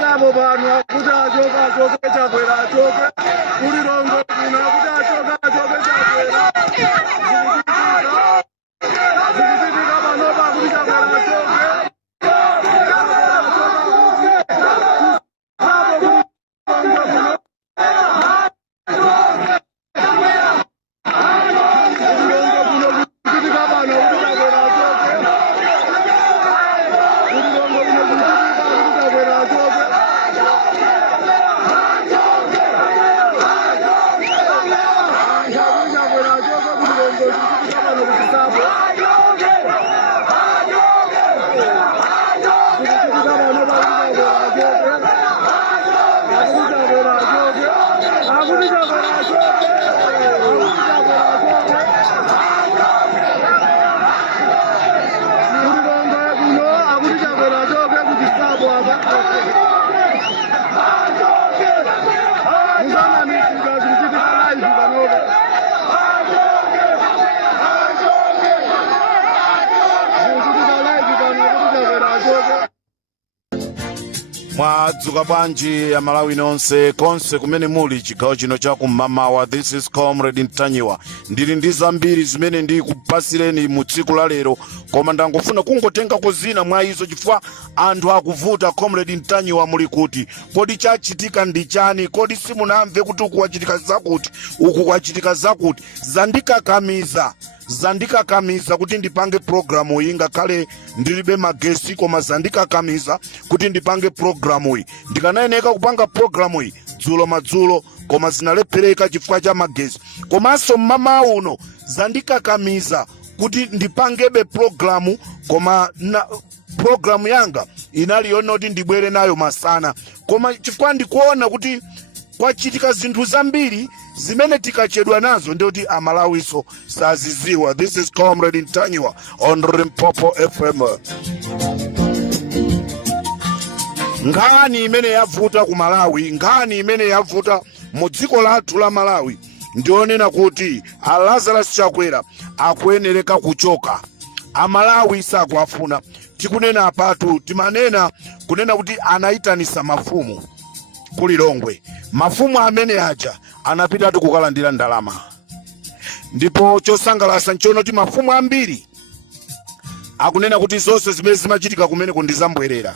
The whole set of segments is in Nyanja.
Sabo banwa kuda joga chakwera joga kuri rongo kuna kuda joga chakwera zikiti kama nova kuri chakwera joga mwadzuka bwanji ya Malawi nonse konse kumene muli chigawo chino cha kumamawa. This is Comrade Mtanyiwa. Ndili ndi zambiri zimene ndi kupasireni mu tsiku la lero, koma ndangofuna kungotenga kozina mwa izo chifukwa anthu akuvuta. Comrade Mtanyiwa muli kuti? Kodi chachitika ndi chani? Kodi simunamve kuti uku kwachitika zakuti, uku kwachitika zakuti? Zandikakamiza kuti ndipange programu iyi, ngakhale ndilibe magesi koma zandikakamiza kuti ndipange programu iyi. Ndikanayeneka kupanga programu iyi dzulo madzulo koma zinalephereka chifukwa cha magesi. Komanso mama uno zandikakamiza kuti ndipangebe programu koma programu yanga inali yonoti ndibwere nayo masana, koma chifukwa ndikuona kuti kwachitika zinthu zambiri zimene tikachedwa nazo ndoti amalawiso saziziwa. This is Comrade Mtanyiwa on Limpopo FM. Ngani imene yavuta ku Malawi, ngani imene yavuta mu dziko lathu la Malawi, ndionena kuti a Lazarus Chakwera akuyenereka kuchoka. Amalawi sakuafuna. Tikunena apatu, timanena kunena kuti anaitanisa mafumu kuli Longwe. Mafumu amene aja anapita kukalandira ndalama. Ndipo chosangalatsa nchono kuti mafumu ambiri akunena kuti zonse zimene zimachitika kumene kundizambwerera.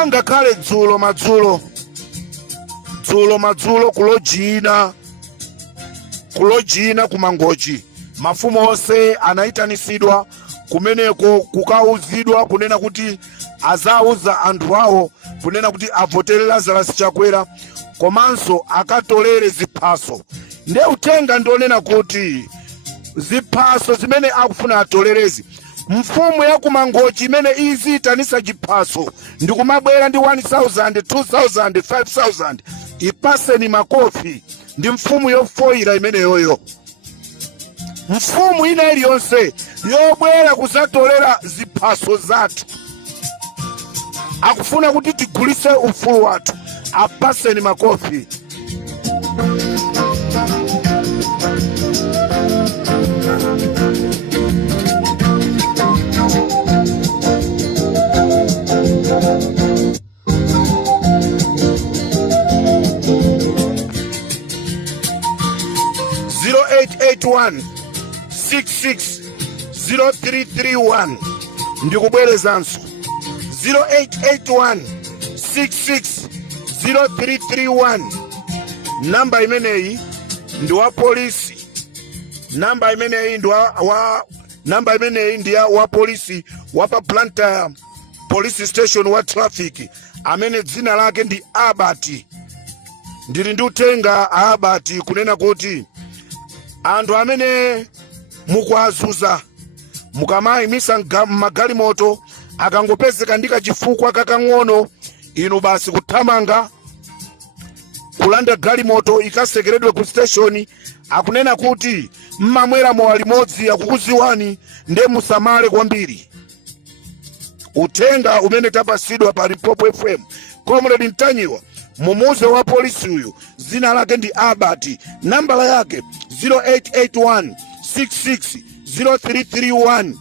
Angakhale dzulo madzulo kulojina kumangochi, mafumu onse anaitanisidwa kumeneko kukauzidwa kunena kuti azauza anthu awo kunena kuti avotere Lazarus Chakwera komanso akatolere ziphaso. Nde utenga ndionena kuti ziphaso zimene akufuna atolerezi, mfumu ya kumangochi imene izitanisa chiphaso ndikumabwera ndi 1000, 2000, 5000 ipaseni makofi. Ndi mfumu yofoira imene yoyo. Mfumu ina iliyonse yobwera kuzatolera ziphaso zathu akufuna kuti tigulise ufulu wathu, apaseni makofi. (0881 660331) ndikubwerezanso 0881 660331. namba imeneyi ndi wa polisi, namba imeneyi ndi wa polisi wapa Blantyre police station wa traffic amene dzina lake ndi Abati. Ndili ndi utenga Abati kunena kuti anthu amene mukwazuza mukamayimisa magalimoto akangopezeka ndika chifukwa kakang'ono, inu basi kuthamanga kulanda galimoto ikasekeredwe ku station. Akunena kuti mmamwera mowa limodzi akukuziwani nde musamale kwambiri. utenga umene tapasidwa pa Limpopo FM. Comrade Ntanyiwa, mumuze wa polisi uyu, zina lake ndi Abati, nambala yake 0881 66 0331.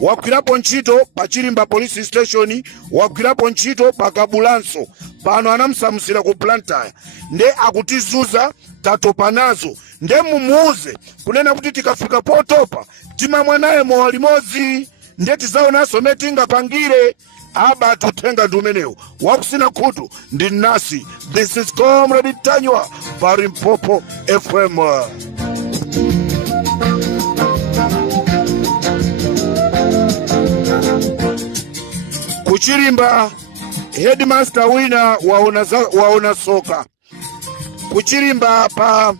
Wagwirapo ntchito pa Chilimba Police Station, wagwirapo ntchito pa Kabulanso, pano anamusamusira ku Blantyre. Nde akutizuza tatopa nazo. Nde mumuze kunena kuti tikafika potopa timamwa naye mowa limodzi, nde tizaonanso metinga pangire. Abati utenga ndi umenewu wakusina khutu ndi nasi. This is Comrade Ntanyiwa pa Limpopo FM. Kuchilimba headmaster wina waona soka. Kuchilimba pa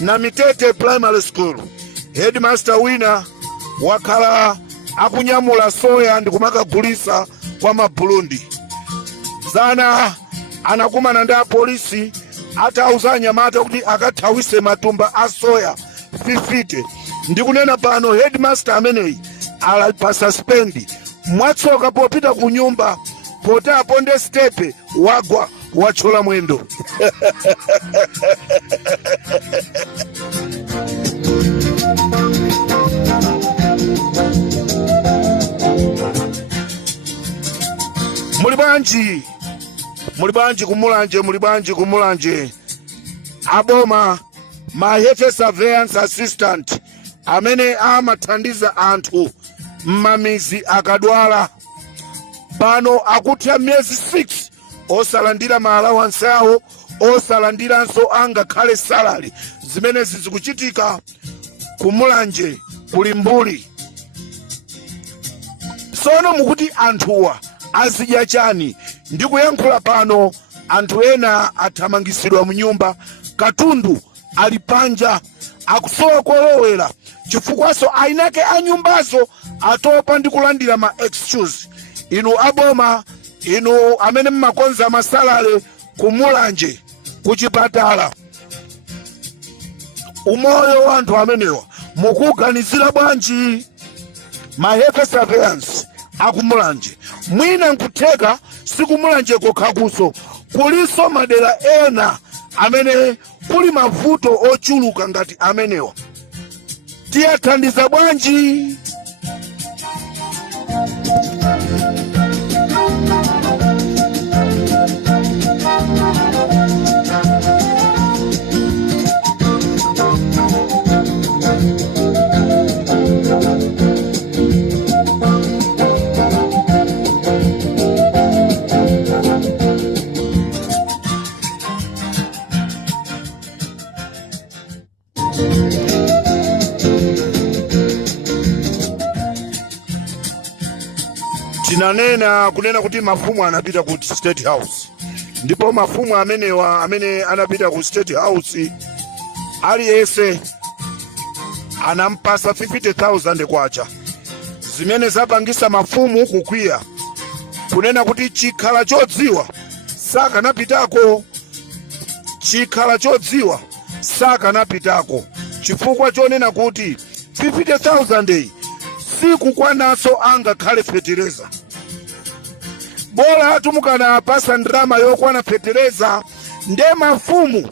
Namitete Primary School headmaster wina wakhala akunyamula soya ndi kumakagulisa kwa Maburundi. Zana anakumana ndi apolisi atauza anyamata kuti akathawise matumba a soya 50. Ndikunena pano headmaster ameneyi ala pa suspendi. Mwatsoka popita ku nyumba poti aponde stepe wagwa wachola mwendo. Mulibanji kumulanje. Aboma Mahefe Surveillance Assistant amene amathandiza anthu mmamizi akadwala pano akutha myezi 6 osalandira maalawansi awo, osalandiranso angakhale salary. Zimene zikuchitika kumulanje kulimbuli. Sono mukuti anthuwa azidya chani? Ndikuyankhula pano anthu ena athamangisidwa mu nyumba, katundu ali panja akusowa kolowera chifukwaso ainake a nyumbazo atopa ndi kulandira ma excuse. Inu aboma, inu amene mmakonza masalale kumulanje kuchipatala, umoyo wa anthu amenewa mukuganizira bwanji? Mahefe Surveillance akumulanje mwina nkutheka sikumulanje kokhakuso, kuliso madera ena amene kuli mavuto ochuluka ngati amenewa. Tiyathandiza bwanji? Tinanena kunena kuti mafumu anapita ku State House. Ndipo mafumu amene anapita ku State House aliyese anampasa 50,000 kwacha. Zimene zapangisa mafumu kukwiya kunena kuti chikhala chodziwa sakanapitako, chikhala chodziwa sakanapitako, chifukwa chonena kuti 50,000 sikukwananso angakhale fetereza. Bora atumukana apasa ndrama yokwana fetereza. Nde mafumu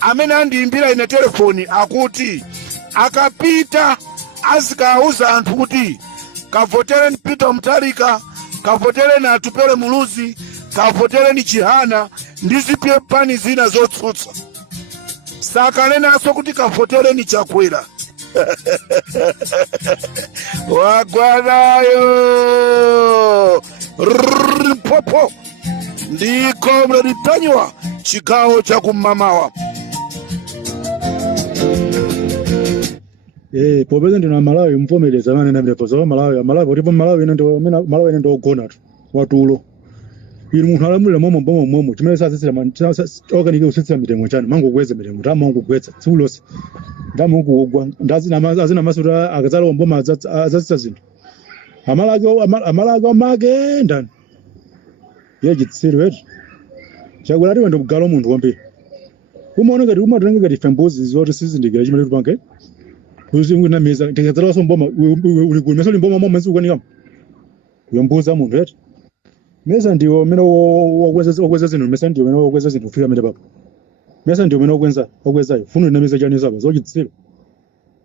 amene andiimbira ine telefoni akuti akapita azikauza anthu kuti kavotereni Peter Mutharika, kavotereni Atupele Muluzi, kavotereni Chihana ndi zipani zina zotsutsa. Sakanenanso kuti kavotereni Chakwera. Wagwanayo Limpopo ndi Comrade Ntanyiwa chigawo cha kumamawa. Popeza ndina Malawi mvomereza mane na mrepo za Malawi ndipo Malawi ndo ogona tu watulo. Iri munthu alamulira momwe chimene sasisira okanike usitsira mitengo chani mango kweza mitengo tama mango kweza tsikulose ndamo kugwa azina masuta akazala mboma azasitsa zinthu amalaga magenda yechitsiro wetu chakula tiwende kugala munthu wambiri umaona ngati umatenga ngati fembozi zoti sizindikira chimene tupange uzi ngina meza tikazala so mboma uli kumeso mboma momwe sikukanika yombuza munthu eti mesa ndiwo mene okweza zinthu mesa ndiwo mene okweza zinthu kufika mene papa mesa ndiwo mene okwezayo funa unamiza chani zaba zochitsiro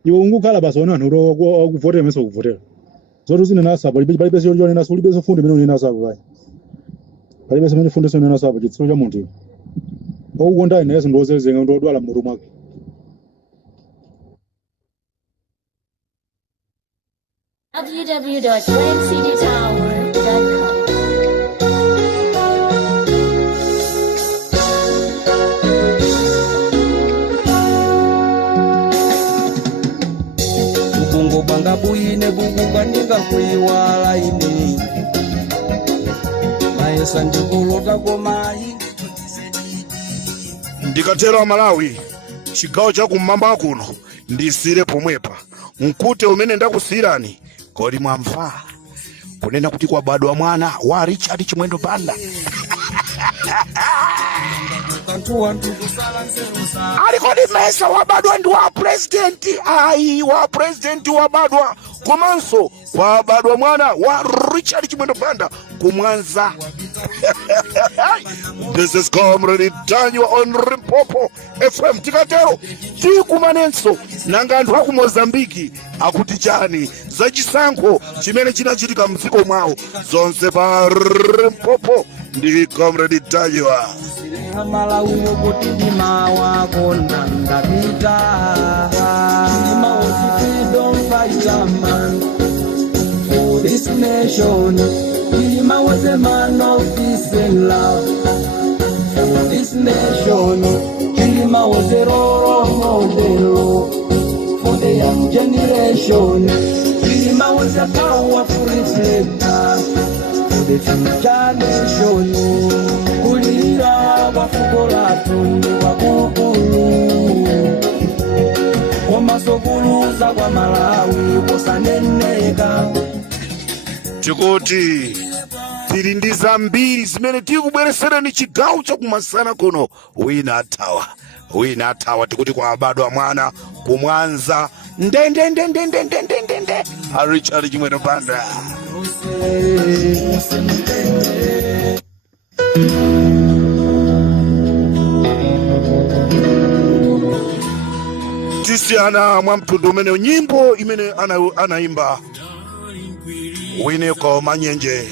iwe ungukhala basi ona anthu okuvotera mesa okuvotera zoto zine nasaba palibe siyonjone naso ulibe sofunde mene unena saba pai palibe semene funde sonena saba chitsiro cha munthu okukonda ine yesu ndozezenga ndodwala mmutu mwake www.flamecdtower.com. Ubungo banga buyine bugubandika kuiwala ini maesa ndikulota komayi ndikatero Malawi chigawo cha kumwamba kuno ndisire pomwepa mkute umene ndakusirani kodi mwamva kunena kuti kwabadwa mwana wa Richard Chimwendo Banda ali kodi mesa wabadwa ndi wa president ayi wa president wabadwa komanso wabadwa mwana wa Richard Chimwendo Banda kumwanza. This is Comrade Daniel on Limpopo FM. Tikatero tikumanenso nanga anthu aku Mozambiki akuti chani zachisankho chimene chinachitika mdziko mwawo zonse pa Limpopo ndi Comrade Daniel. Malawi kuti ndima wako ndandapita ndima woti freedom fighter man for this nation. Ndima was a man of peace and love for this nation. Ndima was a role model for the young generation. Ndima was a powerful reflector for the future nation. Kulira wafukola tundu wakukulu Wamasokuluza kwa Malawi kusaneneka. Chikuti tiri ndi zambiri zimene tikubwereserani chigawo chakumasana kuno wina athawa tikuti kwabadwa mwana kumwanza ndendendendendendendende Richard Chimwendo Banda. Tisiyana mwa mtundu umene nyimbo imene anaimba Wineko Manyenje.